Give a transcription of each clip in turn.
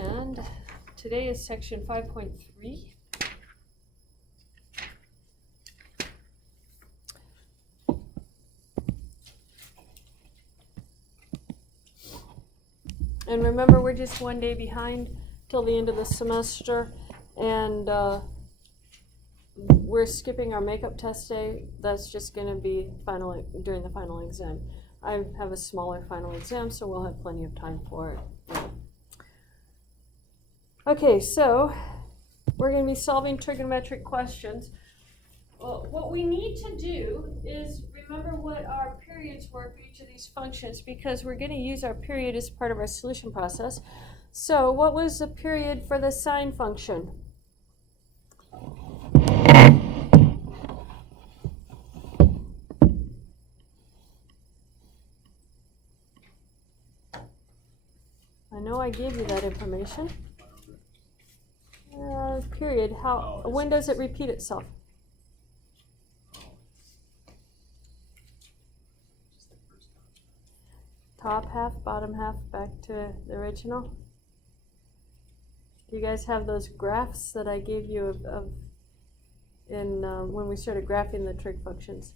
And today is section 5.3. And remember, we're just one day behind till the end of the semester, and we're skipping our makeup test day. That's just going to be during the final exam. I have a smaller final exam, so we'll have plenty of time for it. Okay, so we're going to be solving trigonometric questions. Well, what we need to do is remember what our periods were for each of these functions, because we're going to use our period as part of our solution process. So what was the period for the sine function? I know I gave you that information. Period. When does it repeat itself? Top half, bottom half, back to the original. Do you guys have those graphs that I gave you when we started graphing the trig functions?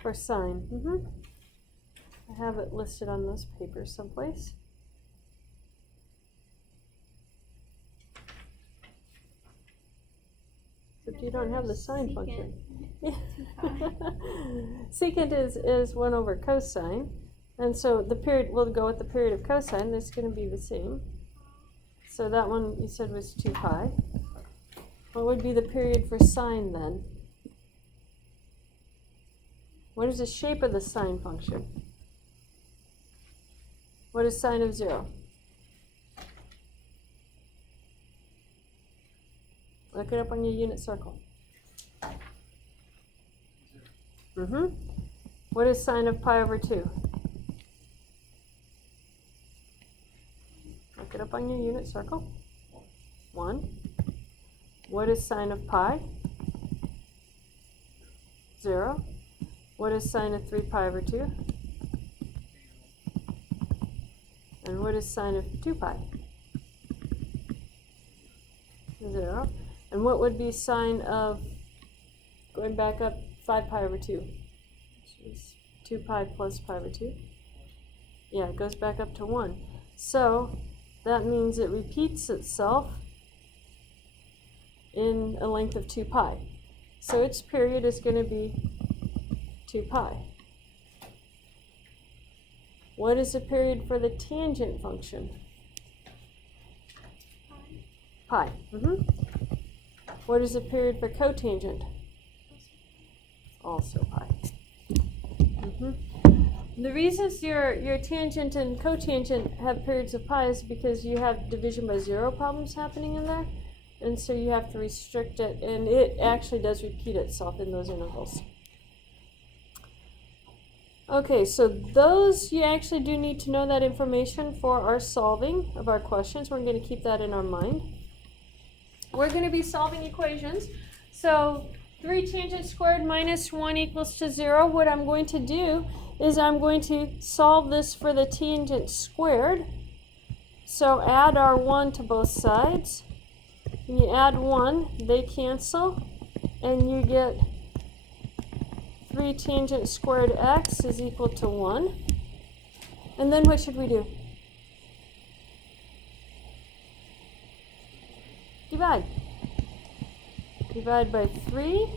For sine. I have it listed on this paper someplace. Except you don't have the sine function. Secant is 1 over cosine. And so the period, we'll go with the period of cosine. That's going to be the same. So that one you said was 2 pi. What would be the period for sine then? What is the shape of the sine function? What is sine of 0? Look it up on your unit circle. What is sine of pi over 2? Look it up on your unit circle. 1. What is sine of pi? 0. What is sine of 3 pi over 2? And what is sine of 2 pi? 0. And what would be sine of, going back up, 5 pi over 2? Which is 2 pi plus pi over 2. Yeah, it goes back up to 1. So that means it repeats itself in a length of 2 pi. So its period is going to be 2 pi. What is the period for the tangent function? Pi. What is the period for cotangent? Also pi. The reasons your tangent and cotangent have periods of pi is because you have division by 0 problems happening in there, and so you have to restrict it, and it actually does repeat itself in those intervals. Okay, so those, you actually do need to know that information for our solving of our questions. We're going to keep that in our mind. We're going to be solving equations. So 3 tangent squared minus 1 equals to 0. What I'm going to do is I'm going to solve this for the tangent squared. So add our 1 to both sides. When you add 1, they cancel, and you get 3 tangent squared x is equal to 1. And then what should we do? Divide. Divide by 3.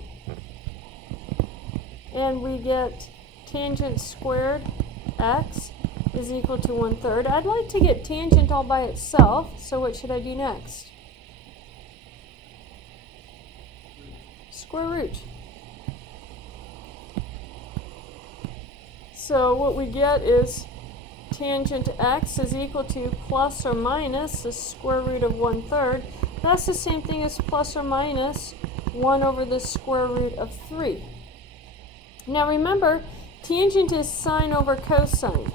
And we get tangent squared x is equal to 1/3. I'd like to get tangent all by itself, so what should I do next? Square root. So what we get is tangent x is equal to plus or minus the square root of 1/3. That's the same thing as plus or minus 1 over the square root of 3. Now remember, tangent is sine over cosine.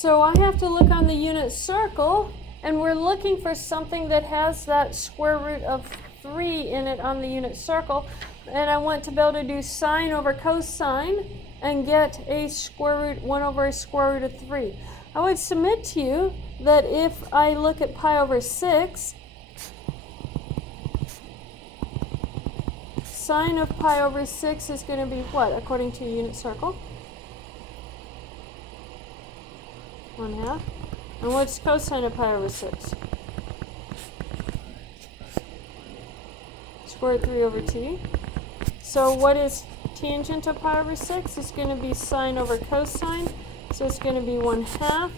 So I have to look on the unit circle, and we're looking for something that has that square root of 3 in it on the unit circle. And I want to be able to do sine over cosine and get a square root 1 over a square root of 3. I would submit to you that if I look at pi over 6, sine of pi over 6 is going to be what, according to your unit circle? 1/2. And what's cosine of pi over 6? Square root 3 over t. So what is tangent of pi over 6? It's going to be sine over cosine. So it's going to be 1/2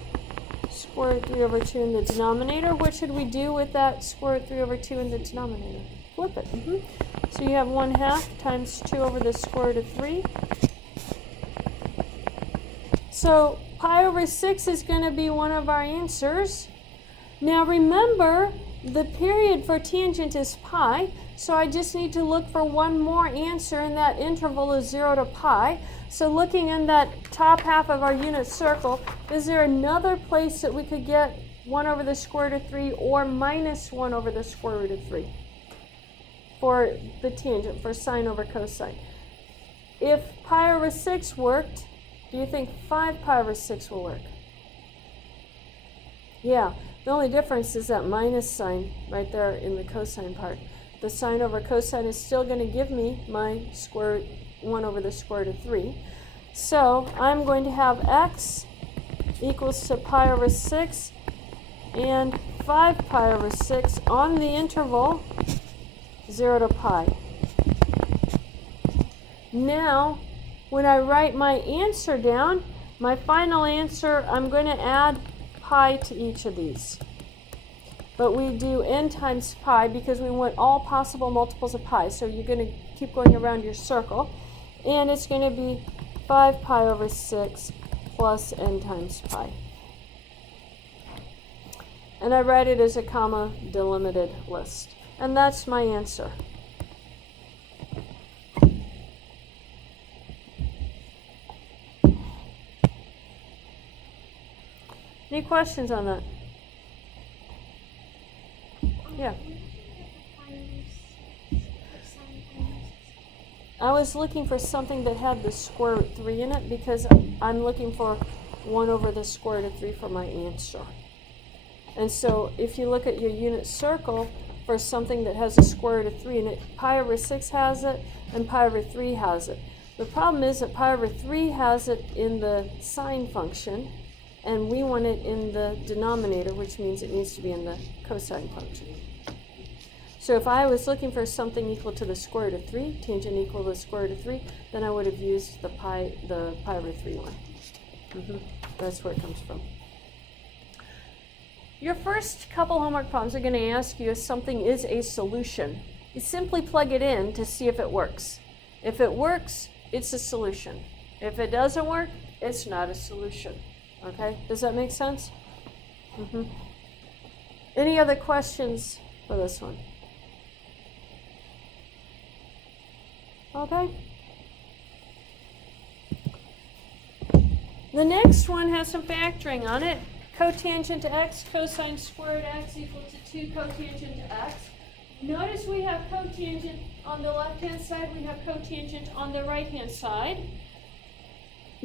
square root 3 over 2 in the denominator. What should we do with that square root 3 over 2 in the denominator? Flip it. So you have 1/2 times 2 over the square root of 3. So pi over 6 is going to be one of our answers. Now remember, the period for tangent is pi, so I just need to look for one more answer, and that interval is 0 to pi. So looking in that top half of our unit circle, is there another place that we could get 1 over the square root of 3 or minus 1 over the square root of 3 for the tangent, for sine over cosine? If pi over 6 worked, do you think 5 pi over 6 will work? Yeah, the only difference is that minus sign right there in the cosine part. The sine over cosine is still going to give me my square root 1 over the square root of 3. So I'm going to have x equals to pi over 6 and 5 pi over 6 on the interval 0 to pi. Now, when I write my answer down, my final answer, I'm going to add pi to each of these. But we do n times pi because we want all possible multiples of pi. So you're going to keep going around your circle. And it's going to be 5 pi over 6 plus n times pi. And I write it as a comma delimited list. And that's my answer. Any questions on that? Yeah. I was looking for something that had the square root 3 in it because I'm looking for 1 over the square root of 3 for my answer. And so if you look at your unit circle for something that has a square root of 3 in it, pi over 6 has it and pi over 3 has it. The problem is that pi over 3 has it in the sine function, and we want it in the denominator, which means it needs to be in the cosine function. So if I was looking for something equal to the square root of 3, tangent equal to the square root of 3, then I would have used the pi over 3 one. That's where it comes from. Your first couple homework problems are going to ask you if something is a solution. You simply plug it in to see if it works. If it works, it's a solution. If it doesn't work, it's not a solution. Okay, does that make sense? Any other questions for this one? Okay. The next one has some factoring on it. Cotangent to x, cosine squared x equal to 2 cotangent to x. Notice we have cotangent on the left-hand side, we have cotangent on the right-hand side.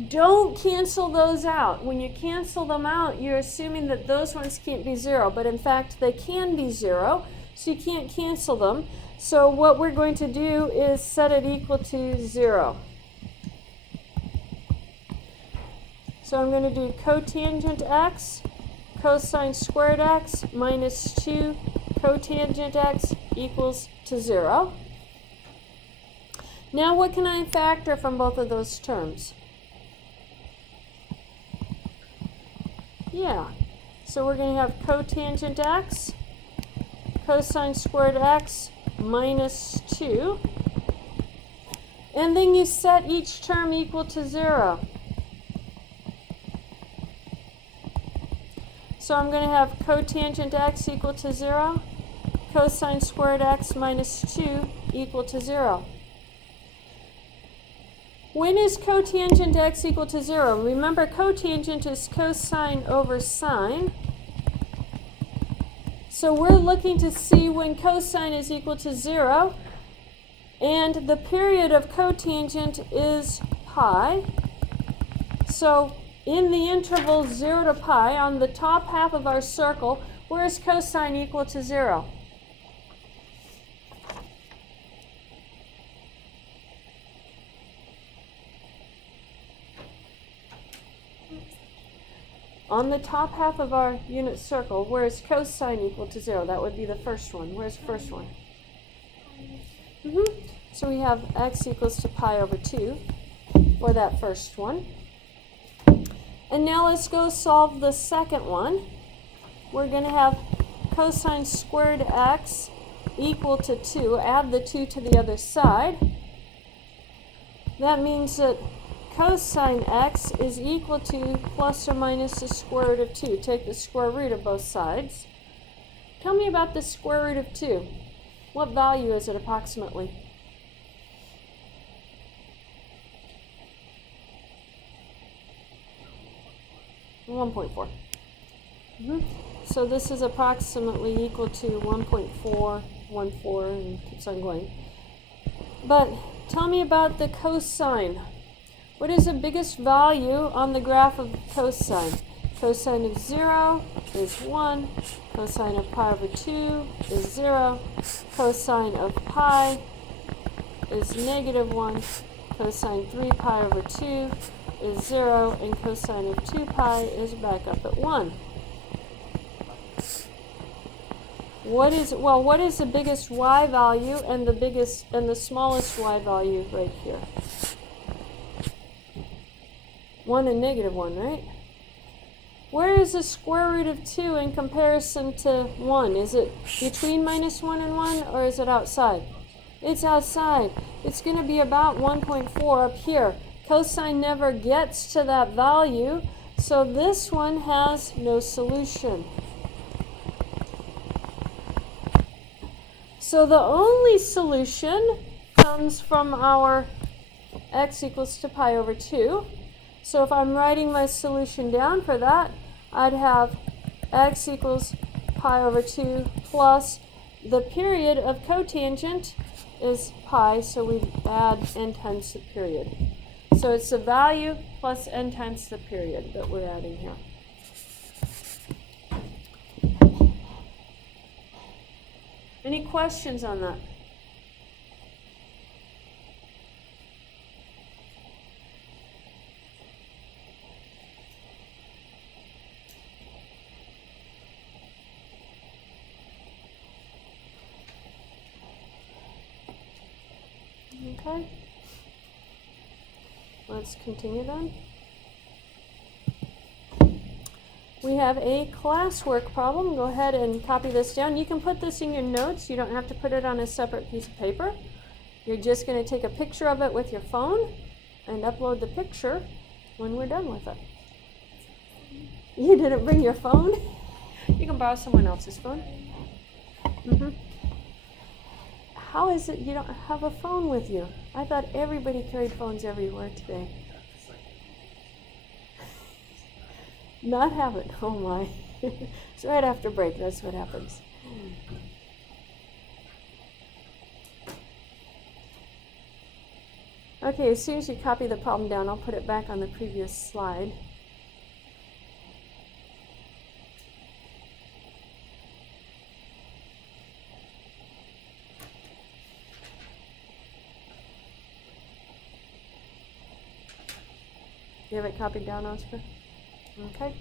Don't cancel those out. When you cancel them out, you're assuming that those ones can't be 0, but in fact they can be 0, so you can't cancel them. So what we're going to do is set it equal to 0. So I'm going to do cotangent x, cosine squared x minus 2 cotangent x equals to 0. Now what can I factor from both of those terms? Yeah, so we're going to have cotangent x, cosine squared x minus 2. And then you set each term equal to 0. So I'm going to have cotangent x equal to 0, cosine squared x minus 2 equal to 0. When is cotangent x equal to 0? Remember, cotangent is cosine over sine. So we're looking to see when cosine is equal to 0. And the period of cotangent is pi. So in the interval 0 to pi, on the top half of our circle, where is cosine equal to 0? On the top half of our unit circle, where is cosine equal to 0? That would be the first one. Where's the first one? So we have x equals to pi over 2 for that first one. And now let's go solve the second one. We're going to have cosine squared x equal to 2. Add the 2 to the other side. That means that cosine x is equal to plus or minus the square root of 2. Take the square root of both sides. Tell me about the square root of 2. What value is it approximately? 1.4. So this is approximately equal to 1.414 and keeps on going. But tell me about the cosine. What is the biggest value on the graph of cosine? Cosine of 0 is 1. Cosine of pi over 2 is 0. Cosine of pi is negative 1. Cosine 3 pi over 2 is 0. And cosine of 2 pi is back up at 1. What is the biggest y value and the smallest y value right here? 1 and negative 1, right? Where is the square root of 2 in comparison to 1? Is it between minus 1 and 1, or is it outside? It's outside. It's going to be about 1.4 up here. Cosine never gets to that value, so this one has no solution. So the only solution comes from our x equals to pi over 2. So if I'm writing my solution down for that, I'd have x equals pi over 2 plus the period of cotangent is pi, so we add n times the period. So it's the value plus n times the period that we're adding here. Any questions on that? Okay. Let's continue then. We have a classwork problem. Go ahead and copy this down. You can put this in your notes. You don't have to put it on a separate piece of paper. You're just going to take a picture of it with your phone and upload the picture when we're done with it. You didn't bring your phone? You can borrow someone else's phone. How is it you don't have a phone with you? I thought everybody carried phones everywhere today. Not have it. Oh my. It's right after break. That's what happens. Okay, as soon as you copy the problem down, I'll put it back on the previous slide. You have it copied down, Oscar? Okay.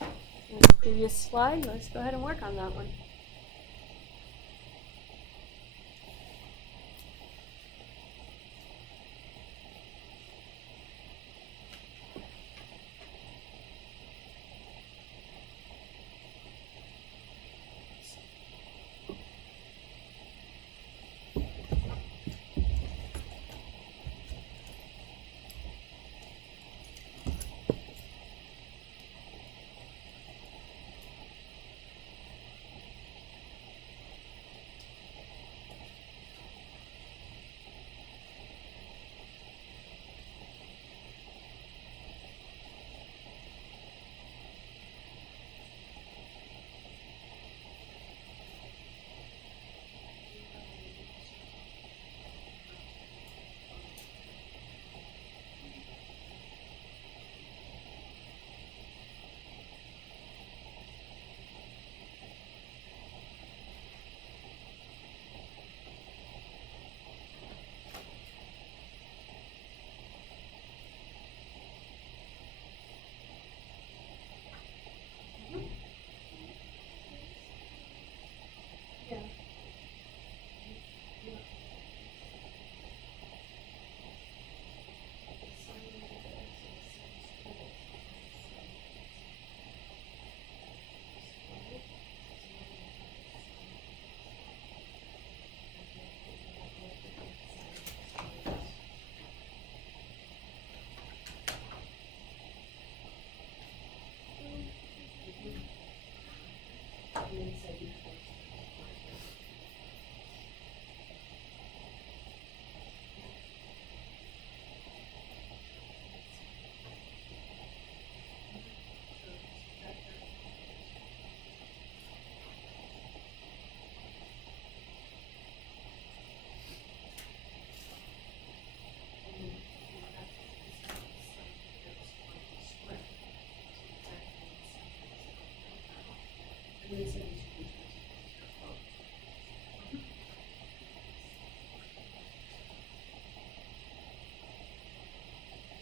And the previous slide, let's go ahead and work on that one. inside each one.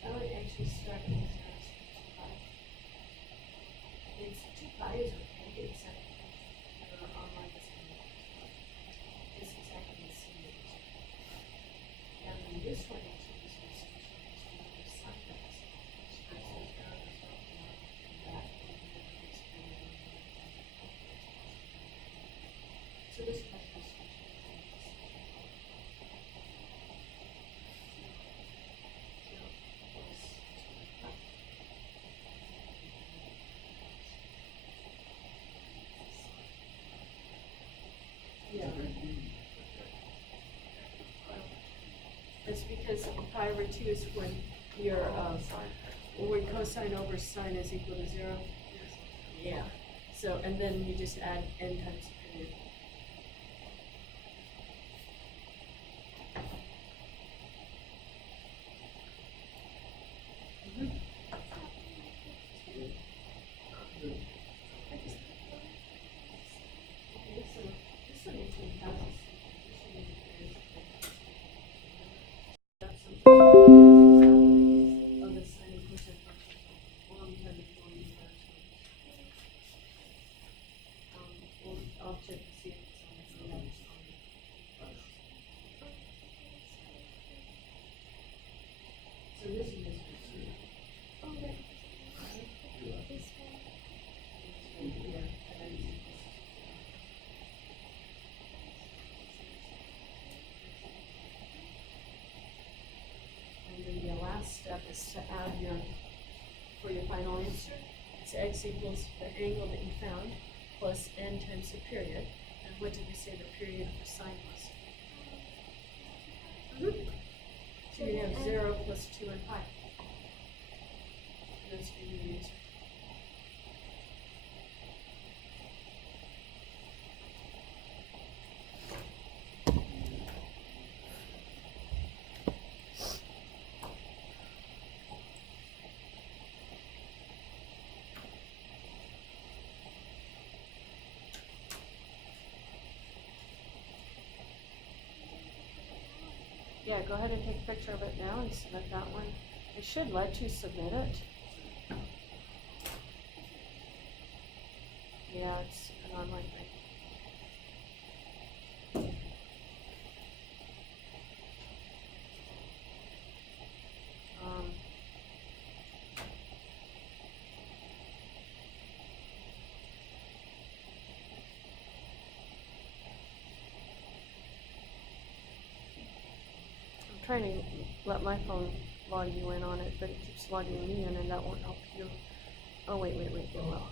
I would actually start with 2 pi. It's 2 pi is okay, except your online is exactly the same. And then this one actually is going to be sign this. So this one is yeah. That's because pi over 2 is when your when cosine over sine is equal to 0. Yeah. So and then you just add n times the period. I'll check to see if it's on the next one. So this is just for 2. Okay. Yeah. And then the last step is to add for your final answer, it's x equals the angle that you found plus n times the period. And what did we say the period for sine was? So you have 0 plus 2 and pi. And that's going to be the answer. Yeah, go ahead and take a picture of it now and submit that one. It should let you submit it. Yeah, it's an online thing. I'm trying to let my phone log you in on it, but it keeps logging me in, and that won't help you. Oh, wait, it will.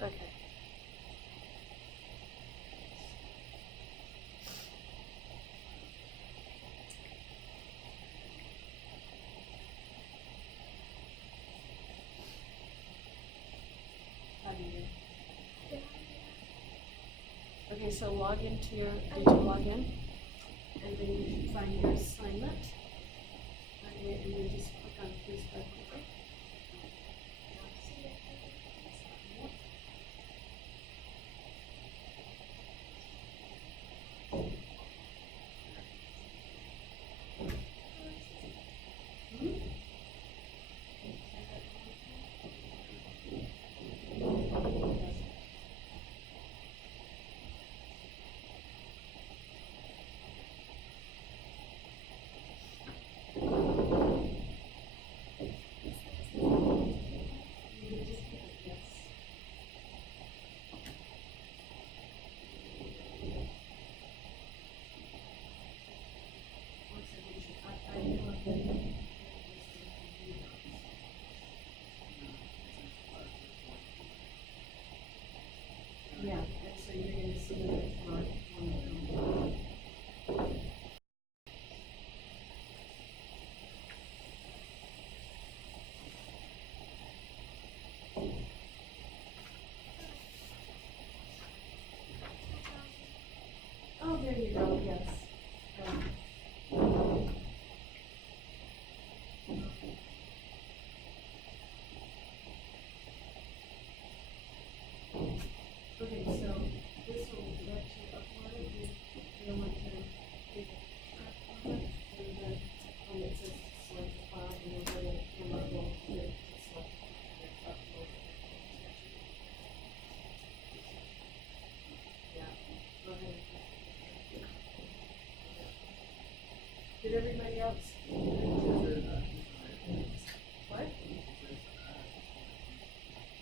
Okay. How do you do? Okay, so log into your, did you log in? And then you can find your assignment. And then just click on please Yeah, and so you're going to see that for one. Oh, there you go, yes. Okay, so this will let you upload it. You want to take a track on it, and then when it says select the file, and then when it came up, we'll hit select and upload it. Yeah, go ahead. Did everybody else? What?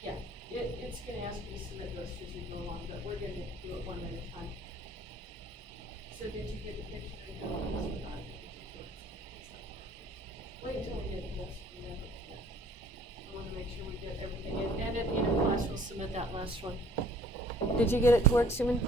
Yeah, it's going to ask you to submit those as you go along, but we're going to do it one at a time. So did you get the picture of the or not? Wait until we get to this. I want to make sure we get everything in. And at the end of class, we'll submit that last one. Did you get it to work, Suman?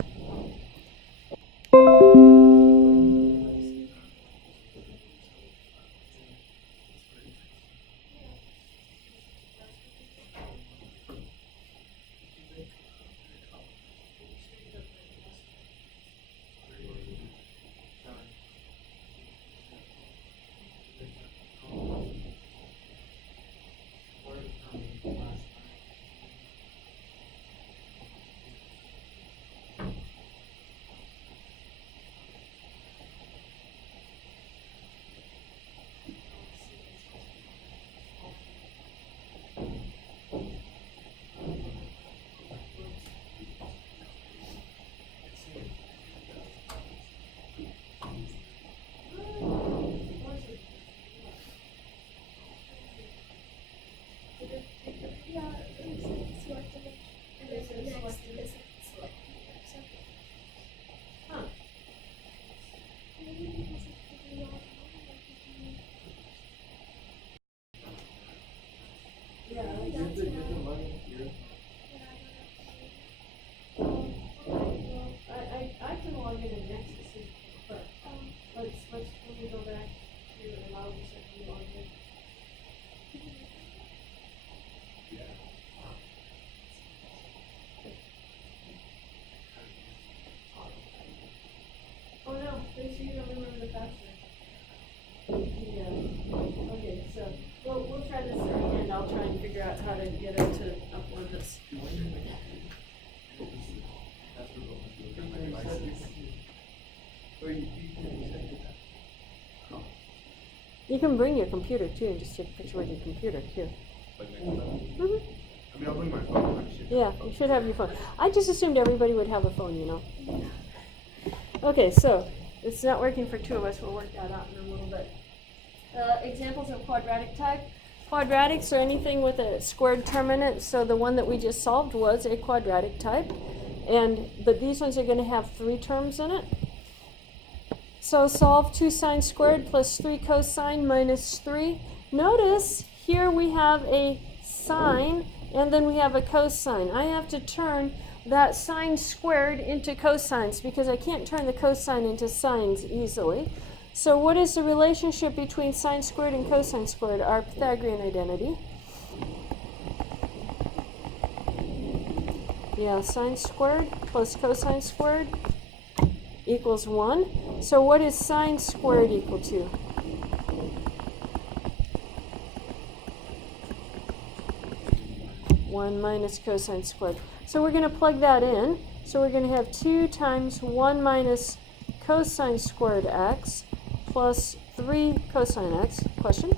I can log in and next to see, but let's let me go back to allow you to log in. Oh no, so you don't remember the password. Yeah. Okay, so we'll try this at the end. I'll try and figure out how to get it to upload this. You can bring your computer too and just take a picture with your computer too. I mean, I'll bring my phone. Yeah, you should have your phone. I just assumed everybody would have a phone, you know. Okay, so it's not working for two of us. We'll work that out in a little bit. Examples of quadratic type. Quadratics are anything with a squared term in it. So the one that we just solved was a quadratic type. But these ones are going to have 3 terms in it. So solve 2 sine squared plus 3 cosine minus 3. Notice here we have a sine and then we have a cosine. I have to turn that sine squared into cosines because I can't turn the cosine into sines easily. So what is the relationship between sine squared and cosine squared? Our Pythagorean identity. Yeah, sine squared plus cosine squared equals 1. So what is sine squared equal to? 1 minus cosine squared. So we're going to plug that in. So we're going to have 2 times 1 minus cosine squared x plus 3 cosine x. Question?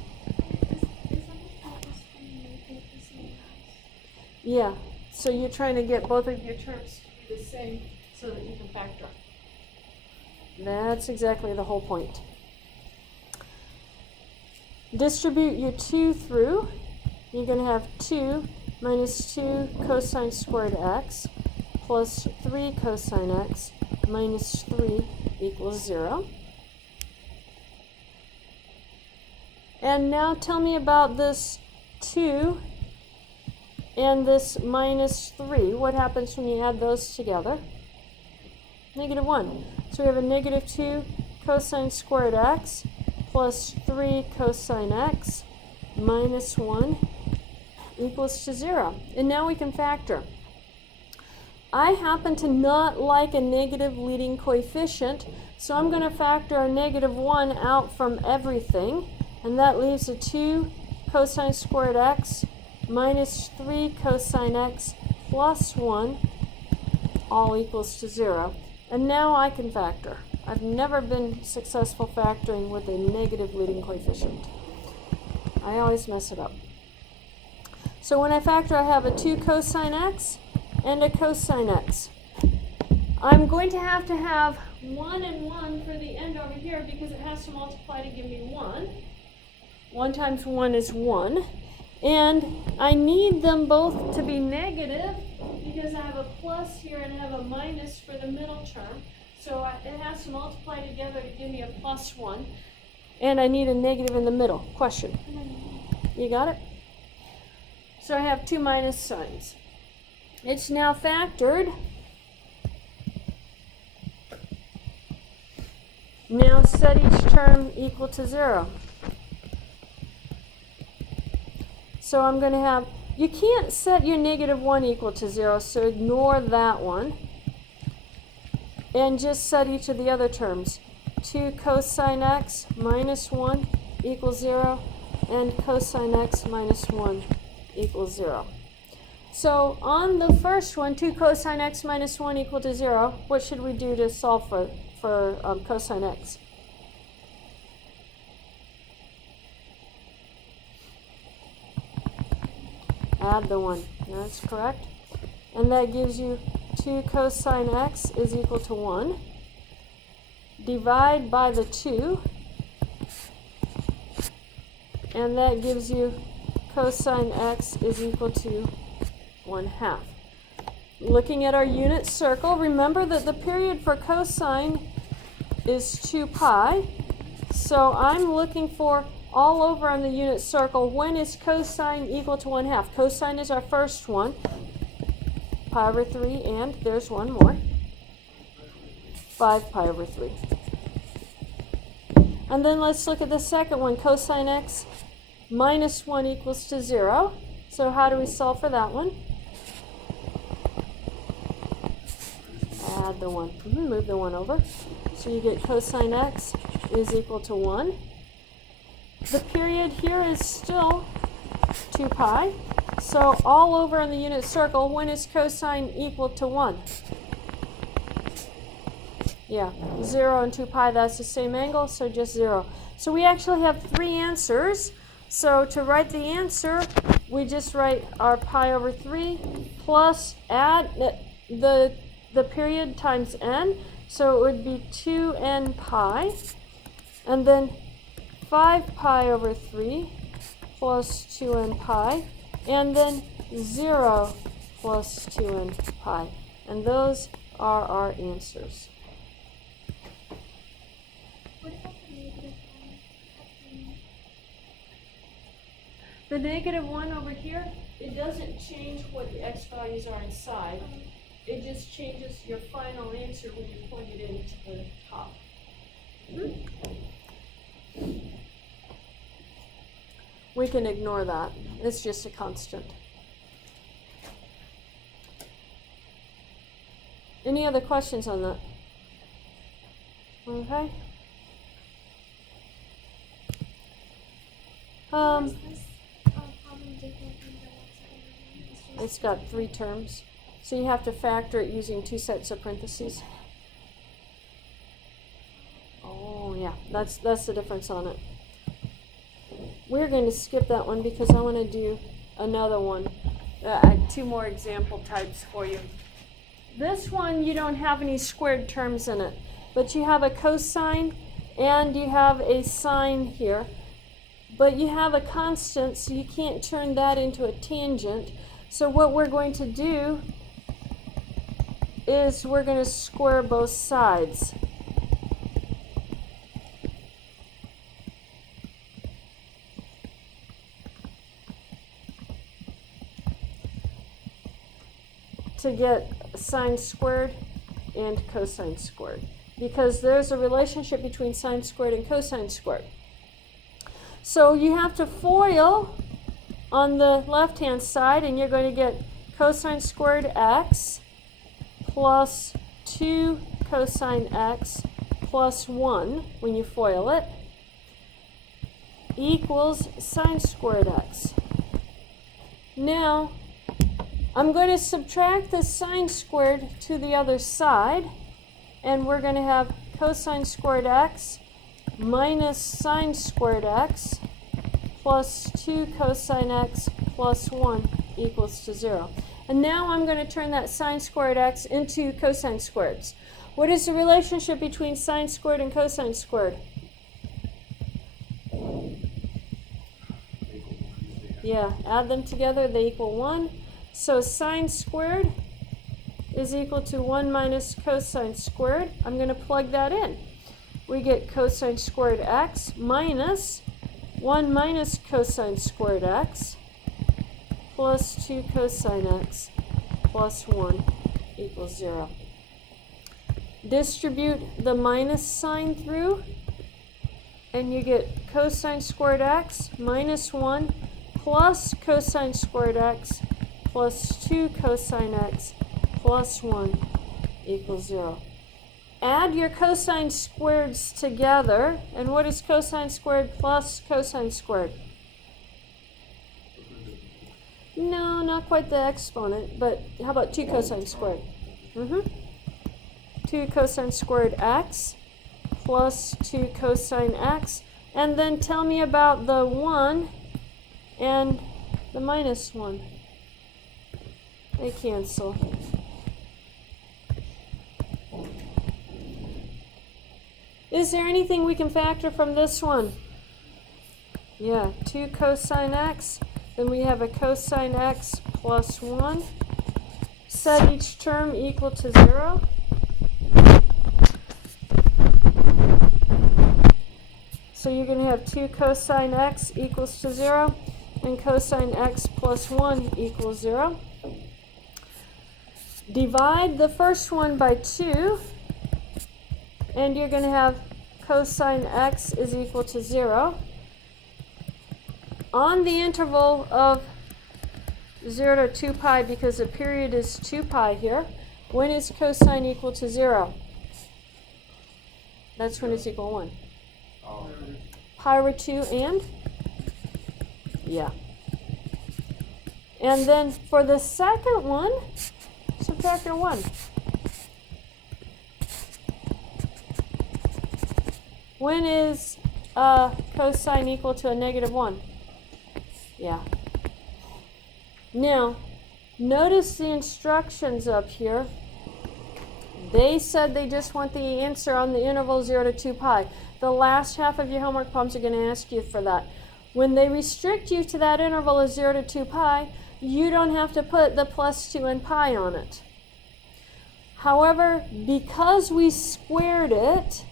Yeah. So you're trying to get both of your terms to be the same so that you can factor. That's exactly the whole point. Distribute your 2 through. You're going to have 2 minus 2 cosine squared x plus 3 cosine x minus 3 equals 0. And now tell me about this 2 and this minus 3. What happens when you add those together? Negative 1. So we have a negative 2 cosine squared x plus 3 cosine x minus 1 equals to 0. And now we can factor. I happen to not like a negative leading coefficient, so I'm going to factor a negative 1 out from everything, and that leaves a 2 cosine squared x minus 3 cosine x plus 1 all equals to 0. And now I can factor. I've never been successful factoring with a negative leading coefficient. I always mess it up. So when I factor, I have a 2 cosine x and a cosine x. I'm going to have 1 and 1 for the end over here because it has to multiply to give me 1. 1 times 1 is 1. And I need them both to be negative because I have a plus here and I have a minus for the middle term. So it has to multiply together to give me a plus 1. And I need a negative in the middle. Question? You got it? So I have two minus signs. It's now factored. Now set each term equal to 0. So I'm going to have, you can't set your negative 1 equal to 0, so ignore that one. And just set each of the other terms. 2 cosine x minus 1 equals 0, and cosine x minus 1 equals 0. So on the first one, 2 cosine x minus 1 equal to 0, what should we do to solve for cosine x? Add the 1. That's correct. And that gives you 2 cosine x is equal to 1. Divide by the 2. And that gives you cosine x is equal to 1/2. Looking at our unit circle, remember that the period for cosine is 2 pi. So I'm looking for all over on the unit circle, when is cosine equal to 1/2? Cosine is our first one, pi over 3, and there's one more, 5 pi over 3. And then let's look at the second one, cosine x minus 1 equals to 0. So how do we solve for that one? Add the 1. Move the 1 over. So you get cosine x is equal to 1. The period here is still 2 pi. So all over in the unit circle, when is cosine equal to 1? Yeah, 0 and 2 pi, that's the same angle, so just 0. So we actually have 3 answers. So to write the answer, we just write our pi over 3 plus add the period times n. So it would be 2n pi. And then 5 pi over 3 plus 2n pi. And then 0 plus 2n pi. And those are our answers. The negative 1 over here, it doesn't change what the x values are inside. It just changes your final answer when you plug it into the top. We can ignore that. It's just a constant. Any other questions on that? Okay. It's got 3 terms. So you have to factor it using 2 sets of parentheses. Oh yeah, that's the difference on it. We're going to skip that one because I want to do another one. 2 more example types for you. This one, you don't have any squared terms in it, but you have a cosine and you have a sine here. But you have a constant, so you can't turn that into a tangent. So what we're going to do is we're going to square both sides. to get sine squared and cosine squared, because there's a relationship between sine squared and cosine squared. So you have to FOIL on the left-hand side, and you're going to get cosine squared x plus 2 cosine x plus 1 when you FOIL it equals sine squared x. Now, I'm going to subtract the sine squared to the other side, and we're going to have cosine squared x minus sine squared x plus 2 cosine x plus 1 equals to 0. And now I'm going to turn that sine squared x into cosine squareds. What is the relationship between sine squared and cosine squared? Yeah, add them together, they equal 1. So sine squared is equal to 1 minus cosine squared. I'm going to plug that in. We get cosine squared x minus 1 minus cosine squared x plus 2 cosine x plus 1 equals 0. Distribute the minus sign through, and you get cosine squared x minus 1 plus cosine squared x plus 2 cosine x plus 1 equals 0. Add your cosine squareds together, and what is cosine squared plus cosine squared? No, not quite the exponent, but how about 2 cosine squared? 2 cosine squared x plus 2 cosine x, and then tell me about the 1 and the minus 1. They cancel. Is there anything we can factor from this one? Yeah, 2 cosine x. Then we have a cosine x plus 1. Set each term equal to 0. So you're going to have 2 cosine x equals to 0, and cosine x plus 1 equals 0. Divide the first one by 2, and you're going to have cosine x is equal to 0. On the interval of 0 to 2 pi, because the period is 2 pi here, when is cosine equal to 0? That's when it's equal 1. Pi over 2 and? Yeah. And then for the second one, subtractor 1. When is cosine equal to a negative 1? Yeah. Now, notice the instructions up here. They said they just want the answer on the interval 0 to 2 pi. The last half of your homework problems are going to ask you for that. When they restrict you to that interval of 0 to 2 pi, you don't have to put the plus 2 and pi on it. However, because we squared it,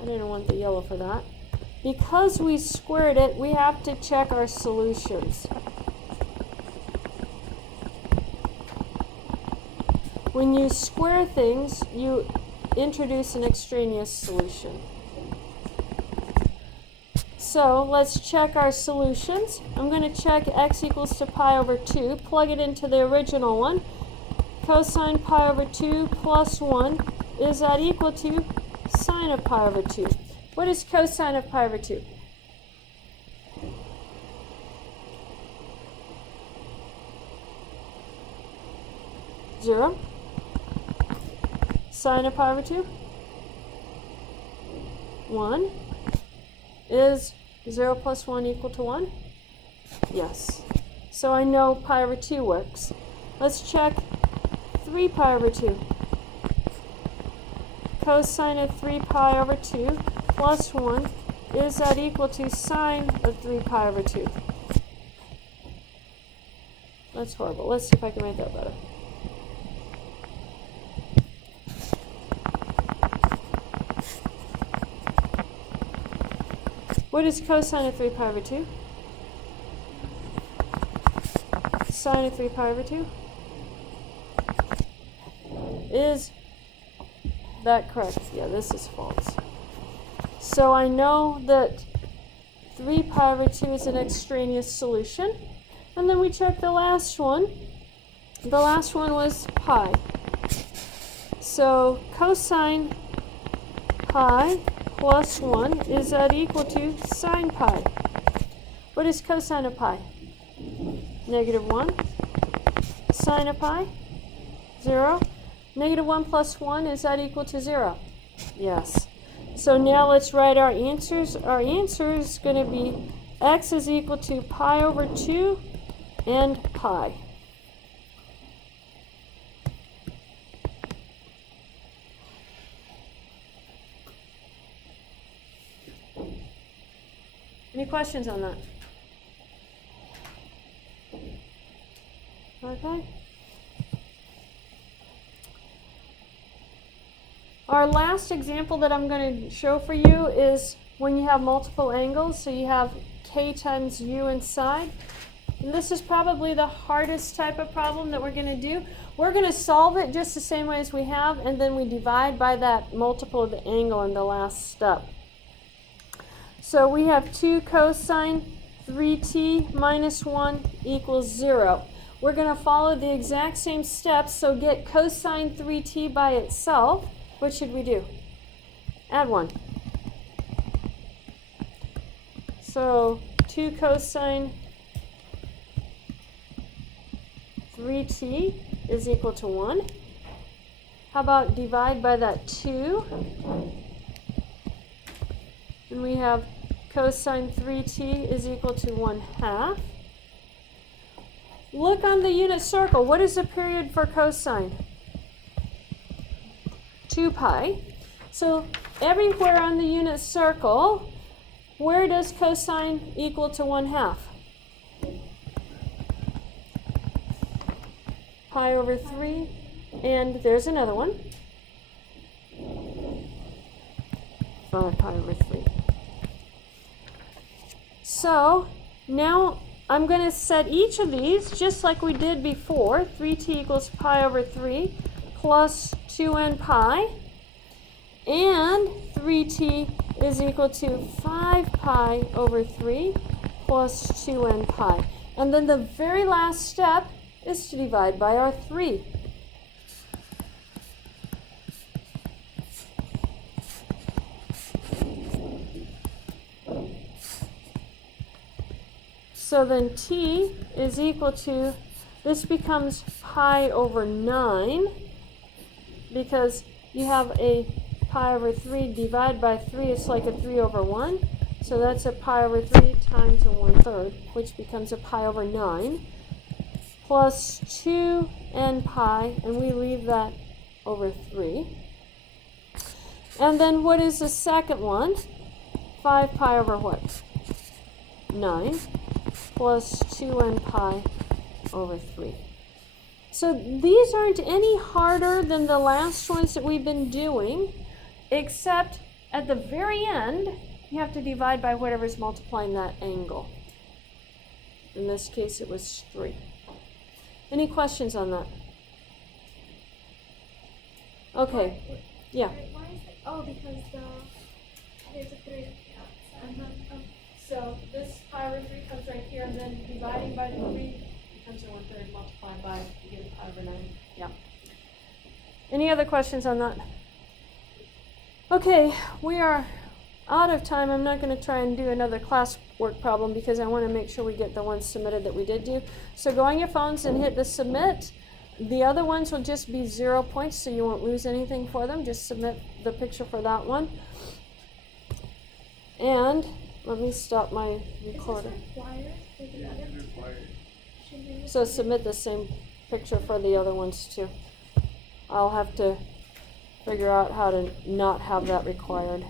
I didn't want the yellow for that. Because we squared it, we have to check our solutions. When you square things, you introduce an extraneous solution. So let's check our solutions. I'm going to check x equals to pi over 2. Plug it into the original one. Cosine pi over 2 plus 1, is that equal to sine of pi over 2? What is cosine of pi over 2? Zero. Sine of pi over 2? 1. Is 0 plus 1 equal to 1? Yes. So I know pi over 2 works. Let's check 3 pi over 2. Cosine of 3 pi over 2 plus 1, is that equal to sine of 3 pi over 2? That's horrible. Let's see if I can make that better. What is cosine of 3 pi over 2? Sine of 3 pi over 2? Is that correct? Yeah, this is false. So I know that 3 pi over 2 is an extraneous solution. And then we check the last one. The last one was pi. So cosine pi plus 1, is that equal to sine pi? What is cosine of pi? -1. Sine of pi? 0. -1 plus 1, is that equal to 0? Yes. So now let's write our answers. Our answer is going to be x is equal to pi over 2 and pi. Any questions on that? Okay. Our last example that I'm going to show for you is when you have multiple angles. So you have k times u inside. And this is probably the hardest type of problem that we're going to do. We're going to solve it just the same way as we have, and then we divide by that multiple of the angle in the last step. So we have 2 cosine 3t minus 1 equals 0. We're going to follow the exact same steps, so get cosine 3t by itself. What should we do? Add 1. So 2 cosine 3t is equal to 1. How about divide by that 2? And we have cosine 3t is equal to 1/2. Look on the unit circle. What is the period for cosine? 2 pi. So everywhere on the unit circle, where does cosine equal to 1/2? Pi over 3. And there's another one. 5 pi over 3. So now I'm going to set each of these just like we did before. 3t equals pi over 3 plus 2n pi. And 3t is equal to 5 pi over 3 plus 2n pi. And then the very last step is to divide by our 3. So then t is equal to, this becomes pi over 9, because you have a pi over 3 divided by 3, it's like a 3 over 1. So that's a pi over 3 times a 1/3, which becomes a pi over 9, plus 2n pi, and we leave that over 3. And then what is the second one? 5 pi over what? 9. Plus 2n pi over 3. So these aren't any harder than the last ones that we've been doing, except at the very end, you have to divide by whatever's multiplying that angle. In this case, it was 3. Any questions on that? Okay. Yeah. Why is it? Oh, because there's a 3 outside. So this pi over 3 comes right here, and then dividing by 3 becomes a 1/3 multiplied by, you get a pi over 9. Yeah. Any other questions on that? Okay, we are out of time. I'm not going to try and do another classwork problem because I want to make sure we get the ones submitted that we did do. So go on your phones and hit the submit. The other ones will just be 0 points, so you won't lose anything for them. Just submit the picture for that one. And let me stop my recorder. Is this required for the other? It's required. Should we So submit the same picture for the other ones too. I'll have to figure out how to not have that required.